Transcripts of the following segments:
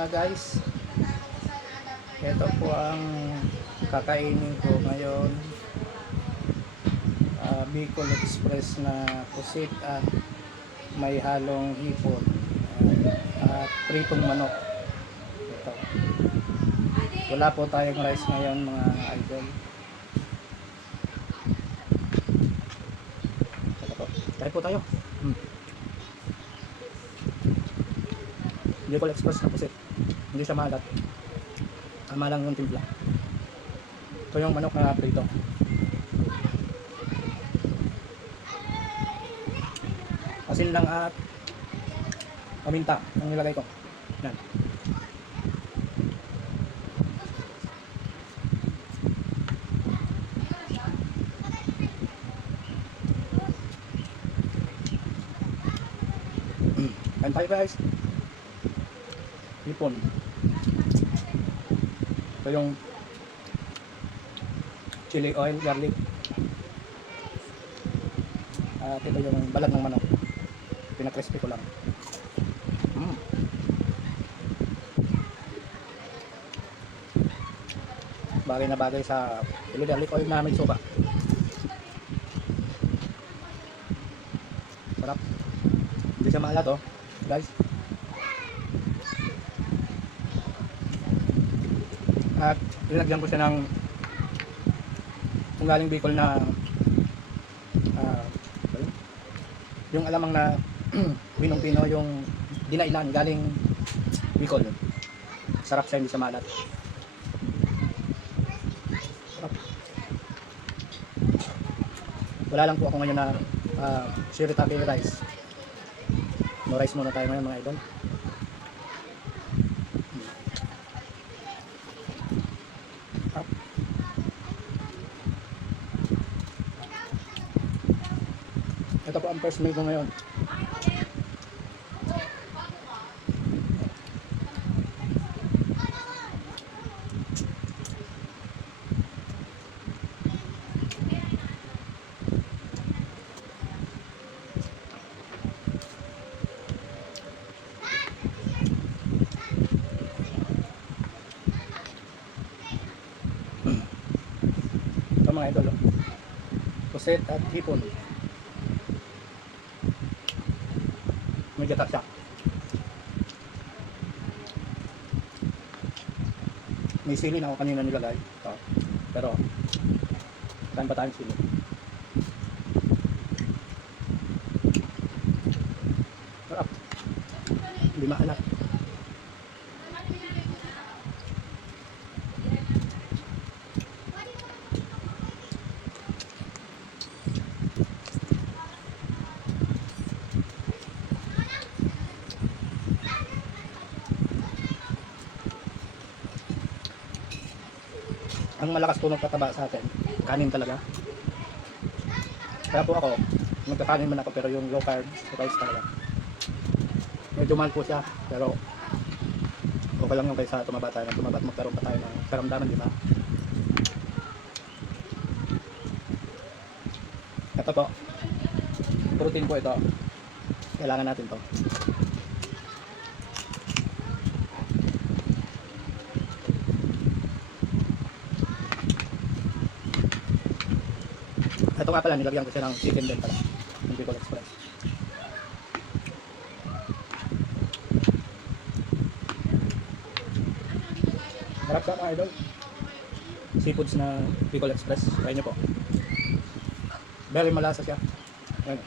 mga guys, ito po ang kakainin ko ngayon. Bicol Express na pusit at may halong hipon at pritong manok. Ito. Wala po tayong rice ngayon mga idol. Kain po tayo. Bicol Express na pusit. Hindi siya maalat. Tama lang yung timpla. Ito yung manok na prito. Asin lang at paminta ang nilagay ko. Yan. Kain tayo guys. Hipon. Ito yung chili oil, garlic. At ito yung balat ng manok. Pinakrispy ko lang. Bagay na bagay sa chili garlic oil na may suka. Sarap. Hindi siya maalat oh, guys. At linagyan ko siya ng kung galing Bicol na yung alamang na pinong-pino, yung dinailan galing Bicol. Sarap siya, hindi siya maalat. Sarap. Wala lang po ako ngayon na shirataki rice. No rice muna tayo ngayon mga idol. Ito po ang first meal ko ngayon. Ito mga idol, puset at hipon. May gata siya. May sili na ako kanina nilagay. Ito. Pero kain pa tayong sili. Sarap. Hindi maalat. Ang malakas po magpataba sa atin, kanin talaga. Kaya po ako, magkakanin man ako pero yung low carb rice talaga. Medyo mahal po siya, pero okay lang yung kaysa tumaba tayo. Tumaba at magkaroon pa tayo ng karamdaman, di ba? Ito po, protein po ito. Kailangan natin to. Ito nga pala, nilagyan ko siya ng chicken din pala, ng Bicol Express. Sarap siya mga idol. Seafoods na Bicol Express, try nyo po. Very malasa siya. Ayan.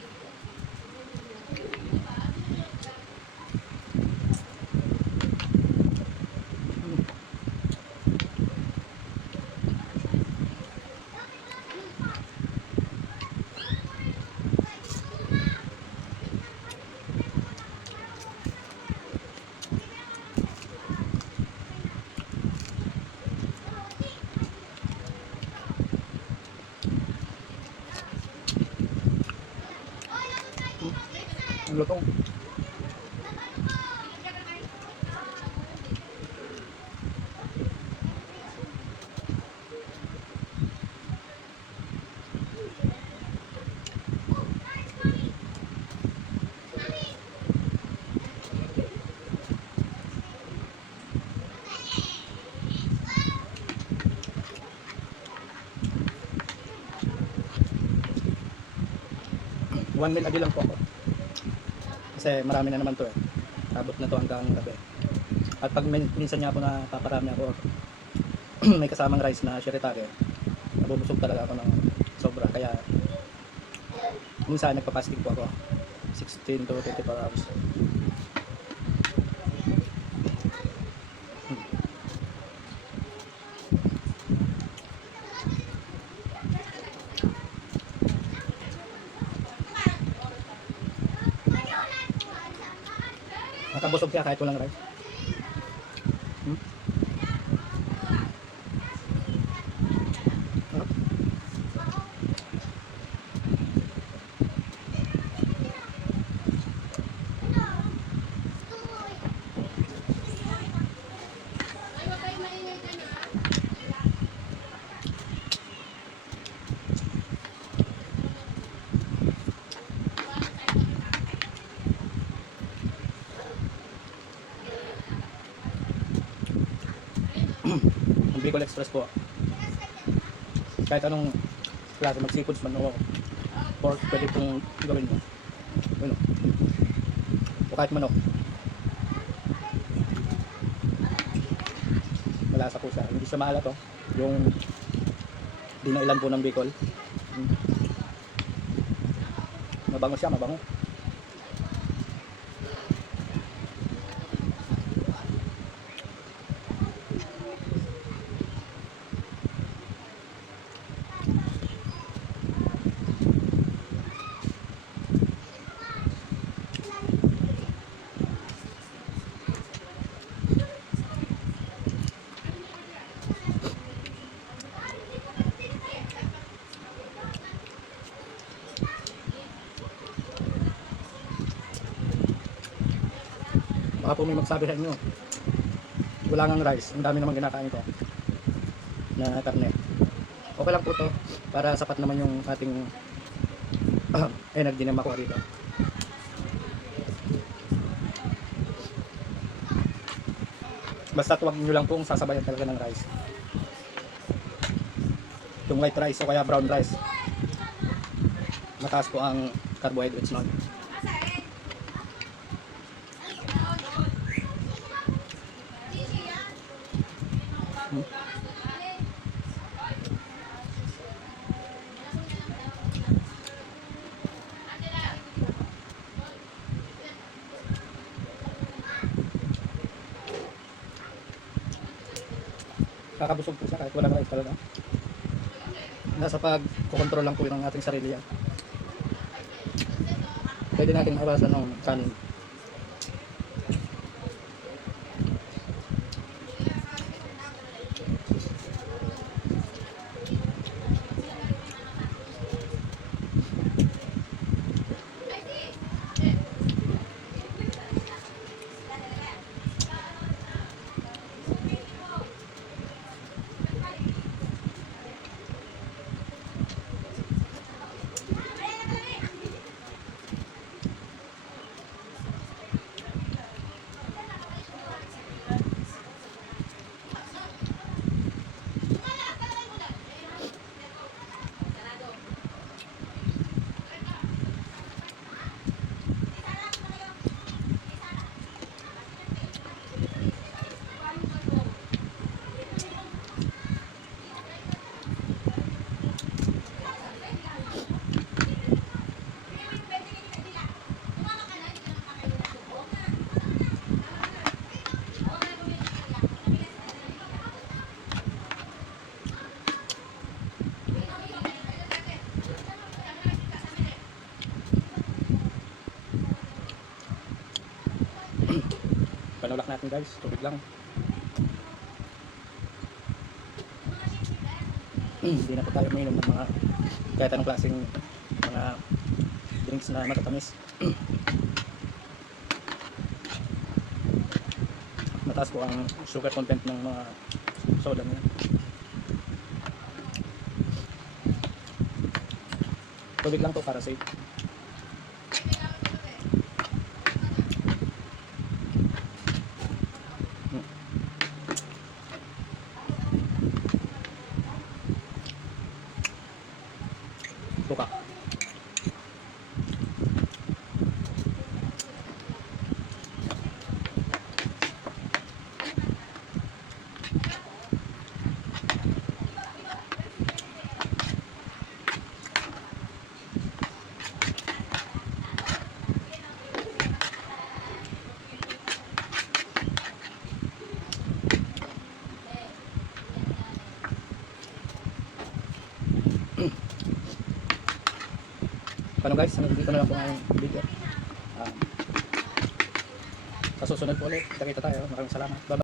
Ang lutong. 1 meal a day lang po ako. Kasi marami na naman to eh. Abot na to hanggang gabi. At pag minsan niya ako na paparami ako, may kasamang rice na shirataki, nabubusog talaga ako ng sobra. Kaya minsan nagpa-fasting po ako 16 to 24 hours. Nakabusog kaya kahit walang rice. Ang Bicol Express po, kahit anong klase, mag-seafoods man o pork, pwede pong gawin mo. Ano? O kahit manok, malasa po siya, hindi siya maalat oh. Yung dinailan po ng Bicol, mabango siya, mabango. Baka po may magsabi sa inyo, wala ngang rice, ang dami naman ginakain ko na karne. Okay lang po to, para sapat naman yung ating energy na makuha dito. Basta huwag nyo lang pong sasabayan talaga ng rice, yung white rice o kaya brown rice, mataas po ang carbohydrates nun. Kakabusog po siya kahit walang rice talaga. Nasa pag-control lang po yung ating sarili yan. Pwede natin iwasan ng kanin. Panulak natin guys, tubig lang. Hindi na po tayo uminom ng mga kahit anong klaseng mga drinks na matatamis. Mataas po ang sugar content ng mga soda niya. Tubig lang po para safe. Suka. Paano guys, hanggang dito na lang po ngayong video. Sa susunod po ulit, kita tayo. Maraming salamat. Bye-bye.